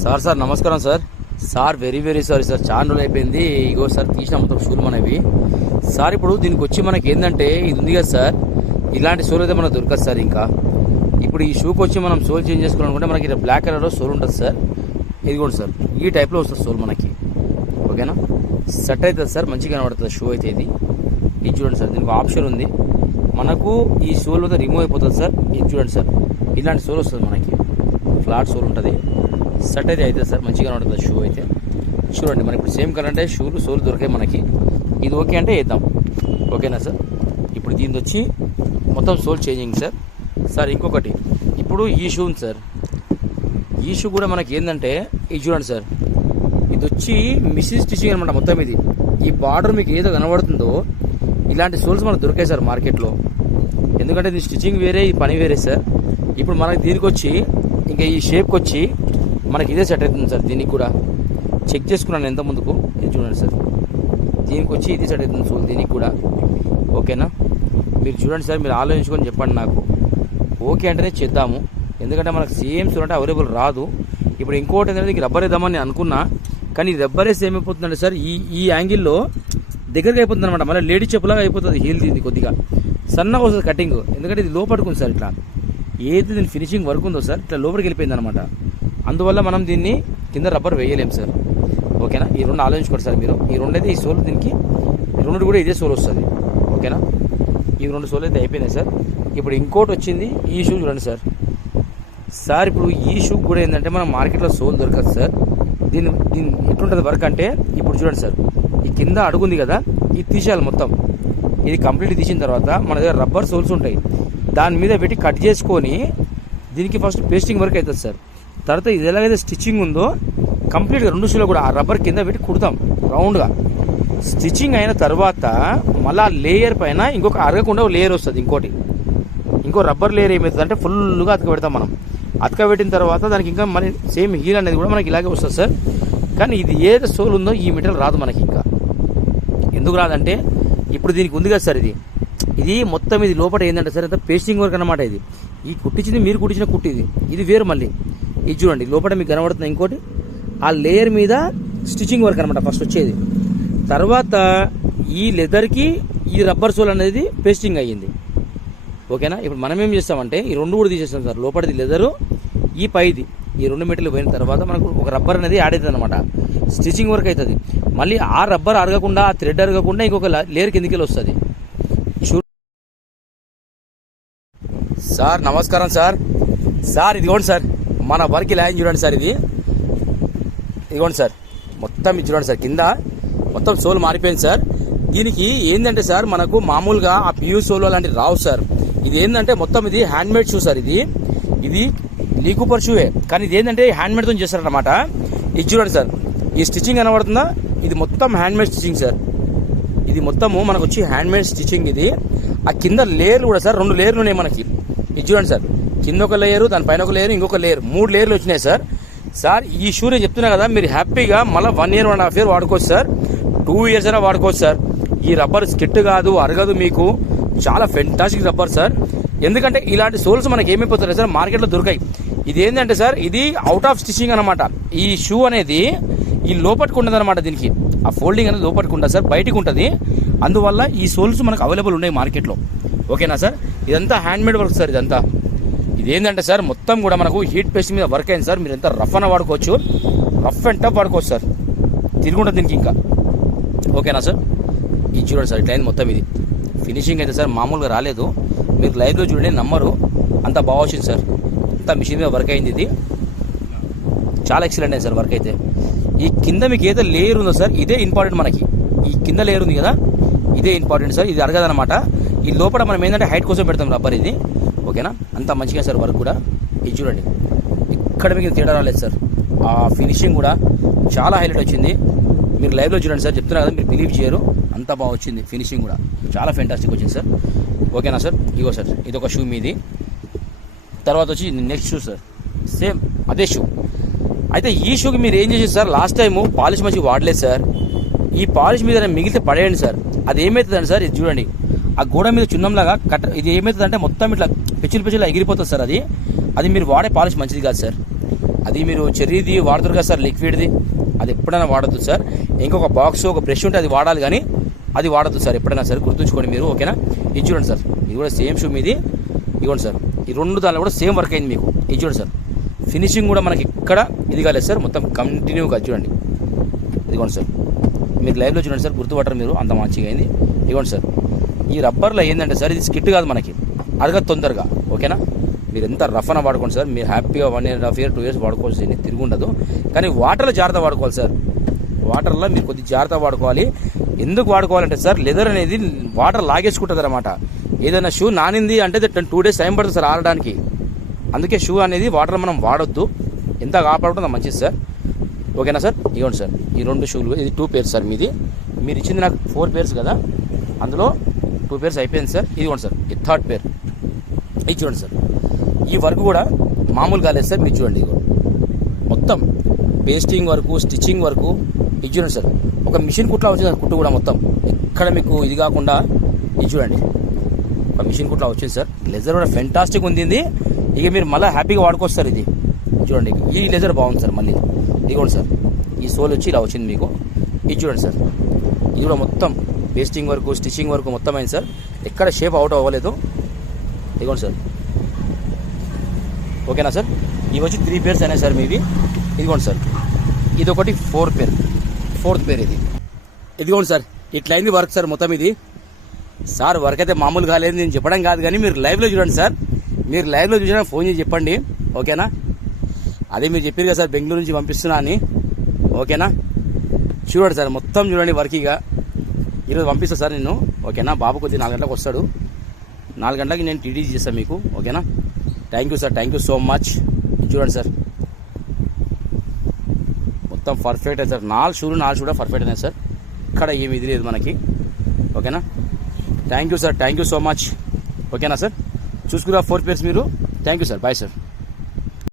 Sir నమస్కారం sir very sorry sir. చాలా రోజులు అయిపోయింది. ఇగో సార్ తీసిన మొత్తం షూలు మనవి సార్. ఇప్పుడు దీనికి వచ్చి మనకి ఏంటంటే ఇది ఉంది కదా సార్, ఇలాంటి సోల్ అయితే మనకు దొరకదు సార్. ఇంకా ఇప్పుడు ఈ షూకి వచ్చి మనం సోల్ చేంజ్ చేసుకోవాలనుకుంటే మనకి ఇలా బ్లాక్ కలర్లో సోల్ ఉంటుంది సార్. ఇది కూడా సార్ ఈ టైప్లో వస్తుంది సోల్ మనకి. ఓకేనా, సెట్ అవుతుంది సార్, మంచిగా కనబడుతుంది షూ అయితే. ఇది చూడండి సార్, దీనికి ఆప్షన్ ఉంది మనకు. ఈ సోల్ అయితే రిమూవ్ అయిపోతుంది సార్. ఇది చూడండి సార్, ఇలాంటి సోల్ వస్తుంది మనకి, ఫ్లాట్ సోల్ ఉంటుంది. సెట్ అయితే అవుతుంది సార్, మంచిగా ఉంటుంది షూ అయితే. చూడండి మనకి ఇప్పుడు సేమ్ కలర్ అంటే సోల్ దొరికాయి మనకి. ఇది ఓకే అంటే వేద్దాం. ఓకేనా సార్, ఇప్పుడు దీని వచ్చి మొత్తం సోల్ చేంజింగ్ సార్. ఇంకొకటి ఇప్పుడు ఈ షూ ఉంది సార్. ఈ షూ కూడా మనకి ఏంటంటే ఇది చూడండి సార్, ఇది వచ్చి మిషన్ స్టిచ్చింగ్ అనమాట మొత్తం. ఇది ఈ బార్డర్ మీకు ఏదో కనబడుతుందో ఇలాంటి సోల్స్ మనకు దొరికాయి సార్ మార్కెట్లో. ఎందుకంటే ఇది స్టిచ్చింగ్ వేరే, ఈ పని వేరే సార్. ఇప్పుడు మనకి దీనికి వచ్చి ఇంకా ఈ షేప్కి వచ్చి మనకి ఇదే సెట్ అవుతుంది సార్. దీనికి కూడా చెక్ చేసుకున్నాను ఎంత ముందుకు. ఇది చూడండి సార్, దీనికి వచ్చి ఇది సెట్ అవుతుంది సోల్ దీనికి కూడా. ఓకేనా, మీరు చూడండి సార్, మీరు ఆలోచించుకొని చెప్పండి నాకు. ఓకే అంటేనే చేద్దాము, ఎందుకంటే మనకు సేమ్ సోల్ అంటే అవైలబుల్ రాదు. ఇప్పుడు ఇంకోటి ఏంటంటే రబ్బర్ వేద్దామని రబ్బర్ కానీ రబ్బర్ వేస్తే ఏమైపోతుందంటే సార్, ఈ యాంగిల్లో దగ్గరగా అయిపోతుంది అనమాట. మళ్ళీ లేడీ చెప్పులాగా అయిపోతుంది హీల్. దీన్ని కొద్దిగా సన్నగా వస్తుంది కటింగ్, ఎందుకంటే ఇది లోపడుకుంది సార్. ఇట్లా ఏది దీని ఫినిషింగ్ వర్క్ ఉందో సార్, ఇట్లా లోపలికి వెళ్ళిపోయింది అనమాట. అందువల్ల మనం దీన్ని కింద రబ్బర్ వేయలేము సార్. ఓకేనా, ఈ రెండు ఆలోచించుకోండి సార్ మీరు. ఈ రెండు అయితే ఈ సోల్ దీనికి రెండు కూడా ఇదే సోల్ వస్తుంది. ఓకేనా, ఈ రెండు సోల్ అయితే అయిపోయినాయి సార్. ఇప్పుడు ఇంకోటి వచ్చింది ఈ షూ చూడండి సార్. ఇప్పుడు ఈ షూ కూడా ఏంటంటే మనం మార్కెట్లో సోల్ దొరకదు సార్. దీని ఎట్లుంటుంది వర్క్ అంటే ఇప్పుడు చూడండి సార్, ఈ కింద అడుగుంది కదా, ఇది తీసేయాలి మొత్తం. ఇది కంప్లీట్ తీసిన తర్వాత మన దగ్గర రబ్బర్ సోల్స్ ఉంటాయి, దాని మీద పెట్టి కట్ చేసుకొని దీనికి ఫస్ట్ పేస్టింగ్ వర్క్ అవుతుంది సార్. తర్వాత ఇది ఎలాగైతే స్టిచ్చింగ్ ఉందో కంప్లీట్గా రెండు షూలో కూడా ఆ రబ్బర్ కింద పెట్టి కుడతాం రౌండ్గా. స్టిచ్చింగ్ అయిన తర్వాత మళ్ళీ ఆ లేయర్ పైన ఇంకొక అరగకుండా లేయర్ వస్తుంది. ఇంకో రబ్బర్ లేయర్ ఏమవుతుంది అంటే ఫుల్గా అతకబెడతాం మనం. అతకబెట్టిన తర్వాత దానికి ఇంకా మరి సేమ్ హీల్ అనేది కూడా మనకి ఇలాగే వస్తుంది సార్. కానీ ఇది ఏదో సోల్ ఉందో ఈ మెటీరియల్ రాదు మనకి. ఇంకా ఎందుకు రాదంటే ఇప్పుడు దీనికి ఉంది కదా సార్, ఇది మొత్తం ఇది లోపల ఏంటంటే సార్ అంత పేస్టింగ్ వర్క్ అనమాట. ఈ కుట్టించింది మీరు కుట్టించిన కుట్టి ఇది వేరు. మళ్ళీ ఇది చూడండి లోపల మీకు కనబడుతుంది ఇంకోటి, ఆ లేయర్ మీద స్టిచ్చింగ్ వర్క్ అనమాట ఫస్ట్ వచ్చేది. తర్వాత ఈ లెదర్కి ఈ రబ్బర్ సోల్ అనేది పేస్టింగ్ అయ్యింది. ఓకేనా, ఇప్పుడు మనం ఏం చేస్తామంటే ఈ రెండు కూడా తీసేస్తాం సార్. లోపలిది లెదరు, ఈ పైది, ఈ రెండు మెటీరియల్ పోయిన తర్వాత మనకు ఒక రబ్బర్ అనేది యాడ్ అవుతుంది అనమాట. స్టిచ్చింగ్ వర్క్ అవుతుంది. మళ్ళీ ఆ రబ్బర్ అరగకుండా, ఆ థ్రెడ్ అరగకుండా ఇంకొక లేయర్ కిందికి వస్తుంది సార్. నమస్కారం సార్. ఇదిగోండి సార్ మన వర్క్ లైన్ చూడండి సార్. ఇదిగోండి సార్, మొత్తం ఇది చూడండి సార్, కింద మొత్తం సోల్ మారిపోయింది సార్. దీనికి ఏంటంటే సార్ మనకు మామూలుగా ఆ పియూ సోల్ అలాంటివి రావు సార్. ఇది ఏంటంటే మొత్తం ఇది హ్యాండ్మేడ్ షూ సార్. ఇది లీకూపర్ షూవే, కానీ ఇది ఏంటంటే హ్యాండ్మేడ్తో చేస్తారనమాట. ఇది చూడండి సార్, ఈ స్టిచ్చింగ్ కనబడుతుందా, ఇది మొత్తం హ్యాండ్మేడ్ స్టిచ్చింగ్ సార్. ఇది మొత్తము మనకు వచ్చి హ్యాండ్మేడ్ స్టిచ్చింగ్. ఇది ఆ కింద లేయర్లు కూడా సార్, 2 లేయర్లు ఉన్నాయి మనకి. ఇది చూడండి సార్, కింద ఒక లేయరు, దానిపైన ఒక లేయర్, ఇంకొక లేయర్, 3 లేయర్లు వచ్చినాయి సార్. ఈ షూ నేను చెప్తున్నా కదా, మీరు హ్యాపీగా మళ్ళీ 1 year 1.5 year వాడుకోవచ్చు సార్. 2 years అయినా వాడుకోవచ్చు సార్. ఈ రబ్బర్ స్కిట్ కాదు, అరగదు మీకు. చాలా ఫెంటాస్టిక్ రబ్బర్ సార్. ఎందుకంటే ఇలాంటి సోల్స్ మనకి ఏమైపోతున్నాయి సార్, మార్కెట్లో దొరికాయి. ఇది ఏంటంటే సార్, ఇది అవుట్ ఆఫ్ స్టిచ్చింగ్ అనమాట. ఈ షూ అనేది ఈ లోపటికి ఉంటుంది అనమాట. దీనికి ఆ ఫోల్డింగ్ అనేది లోపటికి ఉంటుంది సార్, బయటికి ఉంటుంది. అందువల్ల ఈ సోల్స్ మనకు అవైలబుల్ ఉన్నాయి మార్కెట్లో. ఓకేనా సార్, ఇదంతా హ్యాండ్మేడ్ వర్క్ సార్. ఇది ఏంటంటే సార్ మొత్తం కూడా మనకు హీట్ పేస్ట్ మీద వర్క్ అయింది సార్. మీరు ఎంత రఫ్ అన్న వాడుకోవచ్చు, రఫ్ అండ్ టఫ్ వాడుకోవచ్చు సార్, తిరుగుంటుంది దీనికి ఇంకా. ఓకేనా సార్, ఇది చూడండి సార్, ఇట్లా మొత్తం ఇది ఫినిషింగ్ అయితే సార్ మామూలుగా రాలేదు. మీరు లైవ్లో చూడండి, నమ్మరు, అంత బాగా వచ్చింది సార్. అంతా మిషన్ మీద వర్క్ అయింది. ఇది చాలా ఎక్సలెంట్ అయింది సార్ వర్క్ అయితే. ఈ కింద మీకు ఏదో లేయర్ ఉందో సార్, ఇదే ఇంపార్టెంట్ మనకి. ఈ కింద లేయర్ ఉంది కదా, ఇదే ఇంపార్టెంట్ సార్. ఇది అరగదనమాట. ఈ లోపల మనం ఏంటంటే హైట్ కోసం పెడతాం రబ్బర్ ఇది. ఓకేనా, అంత మంచిగా సార్ వర్క్ కూడా. ఇది చూడండి, ఇక్కడ మీకు తేడా రాలేదు సార్. ఆ ఫినిషింగ్ కూడా చాలా హైలైట్ వచ్చింది. మీరు లైవ్లో చూడండి సార్, చెప్తున్నా కదా, మీరు బిలీవ్ చేయరు, అంత బాగా వచ్చింది. ఫినిషింగ్ కూడా చాలా ఫెంటాస్టిక్ వచ్చింది సార్. ఓకేనా సార్, ఇగో సార్ ఇది ఒక షూ మీది. తర్వాత వచ్చి నెక్స్ట్ షూ సార్, సేమ్ అదే షూ. అయితే ఈ షూకి మీరు ఏం చేసేది సార్, లాస్ట్ టైము పాలిష్ మంచిగా వాడలేదు సార్. ఈ పాలిష్ మీద మిగిలితే పడేయండి సార్. అది ఏమవుతుందండి సార్, ఇది చూడండి, ఆ గోడ మీద చున్నంలాగా ఇది ఏమవుతుందంటే మొత్తం ఇట్లా పిచ్చులు ఎగిరిపోతుంది సార్. అది మీరు వాడే పాలిష్ మంచిది కాదు సార్. అది మీరు చెర్రీది వాడుతారు కదా సార్, లిక్విడ్ది, అది ఎప్పుడైనా వాడద్దు సార్. ఇంకొక బాక్స్ ఒక బ్రష్ ఉంటే అది వాడాలి, కానీ అది వాడద్దు సార్ ఎప్పుడైనా సరే, గుర్తుంచుకోండి మీరు, ఓకేనా. ఇది చూడండి సార్, ఇది కూడా సేమ్ షూ మీది, ఇదిగోండి సార్. ఈ రెండు దానిలో కూడా సేమ్ వర్క్ అయింది మీకు. ఇది చూడండి సార్, ఫినిషింగ్ కూడా మనకి ఇక్కడ ఇది కాలేదు సార్, మొత్తం కంటిన్యూగా చూడండి. ఇదిగోండి సార్, మీరు లైవ్లో చూడండి సార్, గుర్తుపట్టరు మీరు, అంత మంచిగా అయింది. ఇదిగోండి సార్, ఈ రబ్బర్లో ఏంటంటే సార్, ఇది స్కిట్ కాదు మనకి, అరగదు తొందరగా, ఓకేనా. మీరు ఎంత రఫ్ అన్న వాడుకోండి సార్, మీరు హ్యాపీగా 1.5 year 2 years వాడుకోవచ్చు, దీన్ని తిరిగి ఉండదు. కానీ వాటర్లో జాగ్రత్త వాడుకోవాలి సార్, వాటర్లో మీరు కొద్దిగా జాగ్రత్త వాడుకోవాలి. ఎందుకు వాడుకోవాలంటే సార్, లెదర్ అనేది వాటర్ లాగేసుకుంటుంది అనమాట. ఏదైనా షూ నానింది అంటే 2 days టైం పడుతుంది సార్ ఆడడానికి. అందుకే షూ అనేది వాటర్ మనం వాడొద్దు, ఎంత కాపాడుతుందో మంచిది సార్, ఓకేనా సార్. ఇవ్వండి సార్, ఈ 2 షూలు, ఇది 2 pairs సార్ మీది. మీరు ఇచ్చింది నాకు 4 pairs కదా, అందులో 2 pairs అయిపోయింది సార్. ఇదిగోండి సార్, ఇది 3rd pair. ఇది చూడండి సార్, ఈ వర్క్ కూడా మామూలుగా లేదు సార్. మీరు చూడండి, ఇదిగో మొత్తం పేస్టింగ్ వరకు, స్టిచ్చింగ్ వరకు. ఇది చూడండి సార్, ఒక మిషన్ కుట్లా వచ్చింది కుట్టు కూడా మొత్తం, ఎక్కడ మీకు ఇది కాకుండా. ఇది చూడండి, ఒక మిషన్ కుట్లా వచ్చింది సార్. లెజర్ కూడా ఫెంటాస్టిక్ ఉంది. ఇక మీరు మళ్ళీ హ్యాపీగా వాడుకోవచ్చు సార్. ఇది చూడండి, ఈ లెజర్ బాగుంది సార్. మళ్ళీ ఇదిగోండి సార్, ఈ సోల్ వచ్చి ఇలా వచ్చింది మీకు. ఇది చూడండి సార్, ఇది కూడా మొత్తం పేస్టింగ్ వరకు, స్టిచ్చింగ్ వరకు మొత్తం అయింది సార్, ఎక్కడ షేప్ అవుట్ అవ్వలేదు. ఇదిగోండి సార్, ఓకేనా సార్. ఇవి వచ్చి 3 pairs అయినాయి సార్ మీవి. ఇదిగోండి సార్, ఇది ఒకటి 4th pair ఇది. ఇదిగోండి సార్, ఇట్లా అయింది వర్క్ సార్ మొత్తం ఇది. సార్ వర్క్ అయితే మామూలు కాలేదు, నేను చెప్పడం కాదు, కానీ మీరు లైవ్లో చూడండి సార్. మీరు లైవ్లో చూసినా ఫోన్ చేసి చెప్పండి, ఓకేనా. అదే మీరు చెప్పారు కదా సార్, బెంగళూరు నుంచి పంపిస్తున్నా అని, ఓకేనా. చూడండి సార్, మొత్తం చూడండి వర్క్. ఇక ఈరోజు పంపిస్తా సార్ నేను, ఓకేనా. బాబు కొద్దిగా 4 గంటలకు వస్తాడు, 4 గంటలకి నేను టీడీ చేస్తాను మీకు, ఓకేనా. Thank you sir, thank you so much. చూడండి సార్, మొత్తం పర్ఫెక్ట్ అయితే సార్. 4 షూలు కూడా పర్ఫెక్ట్ అయినాయి సార్, ఇక్కడ ఏమి ఇది లేదు మనకి, ఓకేనా. Thank you sir, thank you so much, ఓకేనా సార్. చూసుకురా 4 pairs మీరు. Thank you sir, bye sir.